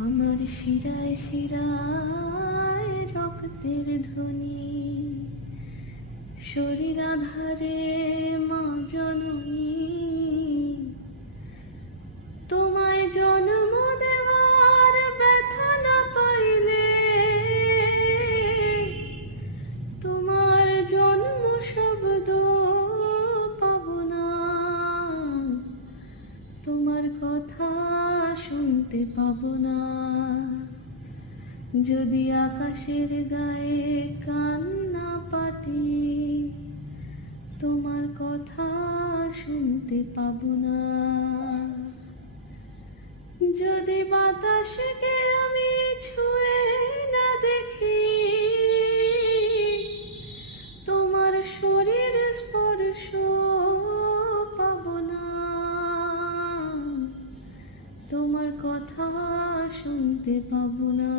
আমার শিরায় শিরায় রক্তের ধ্বনি, শরীর আধারে মা জননী, তোমায় জন্ম দেওয়ার ব্যথা না পাইলে তোমার জন্ম শব্দ পাব না, তোমার কথা শুনতে পাব না। যদি আকাশের গায়ে কান্না পাতি, তোমার কথা শুনতে পাব না। যদি বাতাসকে আমি ছুঁয়ে না দেখি, তোমার শরীর স্পর্শ পাব না, তোমার কথা শুনতে পাব না।